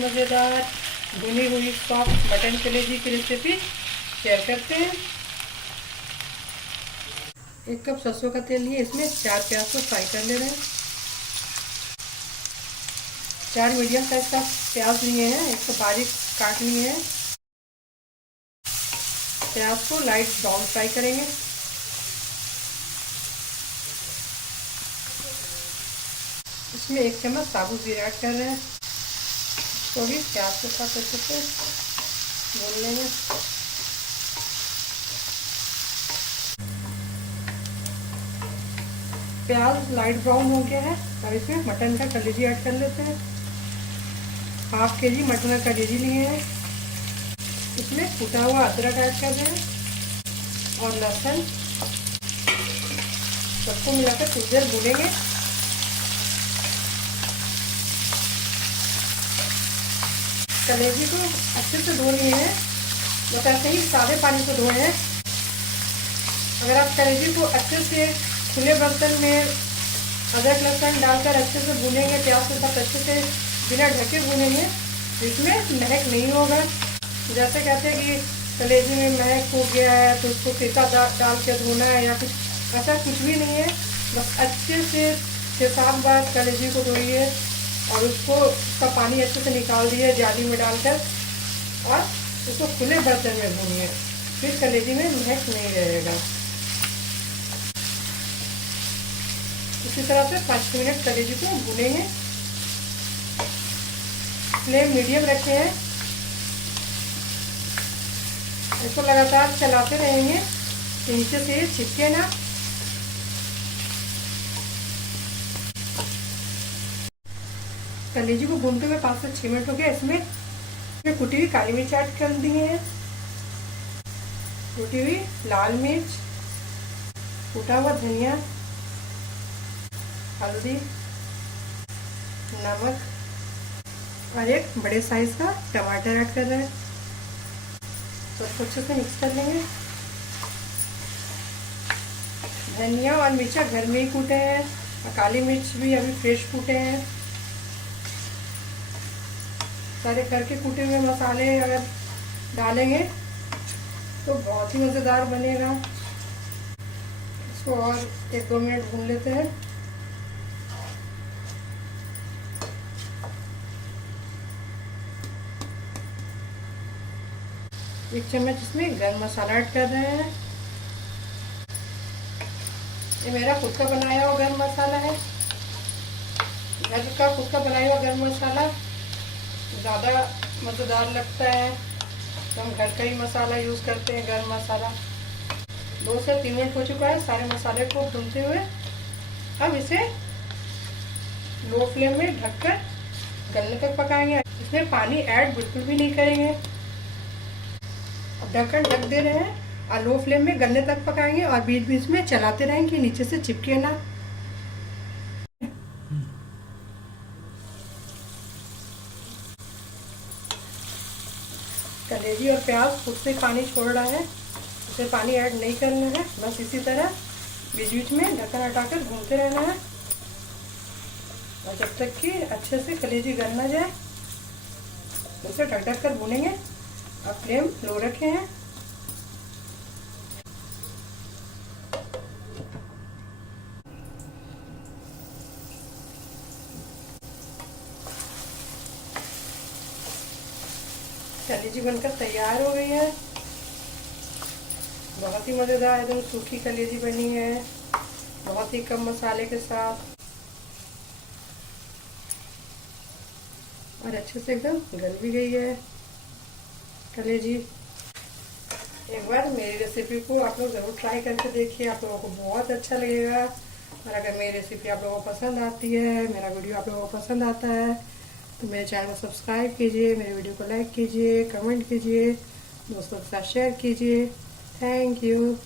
मज़ेदार भुनी हुई सॉफ्ट मटन कलेजी की रेसिपी शेयर करते हैं। 1 कप सरसों का तेल लिए इसमें 4 प्याज को फ्राई कर ले रहे हैं। 4 मीडियम साइज का प्याज लिए हैं, इसको बारीक काट लिए हैं। प्याज को लाइट ब्राउन फ्राई करेंगे। इसमें 1 चम्मच साबुत जीरा ऐड कर रहे हैं, तो भी प्याज के साथ अच्छे से भून लेंगे। प्याज लाइट ब्राउन हो गया है, अब इसमें मटन का कलेजी ऐड कर लेते हैं। 1/2 kg मटन का कलेजी लिए हैं। इसमें कूटा हुआ अदरक ऐड कर रहे हैं और लहसुन, सबको मिलाकर कुछ देर भूनेंगे। कलेजी को अच्छे से धो लिए हैं, बस ऐसे ही सादे पानी से धोए हैं। अगर आप कलेजी को अच्छे से खुले बर्तन में अदरक लहसुन डालकर अच्छे से भूनेंगे, प्याज के साथ अच्छे से बिना ढके भूनेंगे, इसमें महक नहीं होगा। जैसे कहते हैं कि कलेजी में महक हो गया है तो उसको फीका डाल के धोना है या कुछ, ऐसा कुछ भी नहीं है। बस अच्छे से 6-7 बार कलेजी को धोइए और उसका पानी अच्छे से निकाल दिए जाली में डालकर और उसको खुले बर्तन में भूनिए, फिर कलेजी में महक नहीं रहेगा। इसी तरह से 5 मिनट कलेजी को भूनेंगे। फ्लेम मीडियम रखे हैं, इसको लगातार चलाते रहेंगे तो नीचे से ये चिपके ना। कलेजी को भूनते हुए 5 से 6 मिनट हो गए। इसमें कुटी हुई काली मिर्च ऐड कर दिए हैं, कुटी हुई लाल मिर्च, कूटा हुआ धनिया, हल्दी, नमक और 1 बड़े साइज का टमाटर ऐड कर रहे हैं। सबको अच्छे से मिक्स कर लेंगे। धनिया और मिर्चा घर में ही कूटे हैं और काली मिर्च भी अभी फ्रेश कूटे हैं। सारे करके कूटे हुए मसाले अगर डालेंगे तो बहुत ही मज़ेदार बनेगा। इसको और 1-2 मिनट भून लेते हैं। एक चम्मच इसमें गरम मसाला ऐड कर रहे हैं। ये मेरा खुद का बनाया हुआ गरम मसाला है। घर का खुद का बनाया हुआ गरम मसाला ज़्यादा मज़ेदार लगता है, तो हम घर का ही मसाला यूज़ करते हैं, गरम मसाला। 2 से 3 मिनट हो चुका है सारे मसाले को भूनते हुए। अब इसे लो फ्लेम में ढककर गलने तक पकाएंगे। इसमें पानी ऐड बिल्कुल भी नहीं करेंगे। ढक्कन ढक दे रहे हैं और लो फ्लेम में गलने तक पकाएंगे और बीच बीच में चलाते रहेंगे, नीचे से चिपके ना। कलेजी और प्याज खुद से पानी छोड़ रहा है, उसे पानी ऐड नहीं करना है। बस इसी तरह बीच बीच में ढक्कन हटाकर भूनते रहना है और जब तक कि अच्छे से कलेजी गल ना जाए उसे ढक ढक कर भूनेंगे। अब फ्लेम लो रखे हैं। कलेजी बनकर तैयार हो गई है। बहुत ही मज़ेदार एकदम सूखी कलेजी बनी है, बहुत ही कम मसाले के साथ और अच्छे से एकदम गल भी गई है कलेजी। एक बार मेरी रेसिपी को आप लोग ज़रूर ट्राई करके देखिए, आप लोगों को बहुत अच्छा लगेगा। और अगर मेरी रेसिपी आप लोगों को पसंद आती है, मेरा वीडियो आप लोगों को पसंद आता है, तो मेरे चैनल को सब्सक्राइब कीजिए, मेरे वीडियो को लाइक कीजिए, कमेंट कीजिए, दोस्तों के साथ शेयर कीजिए। Thank you.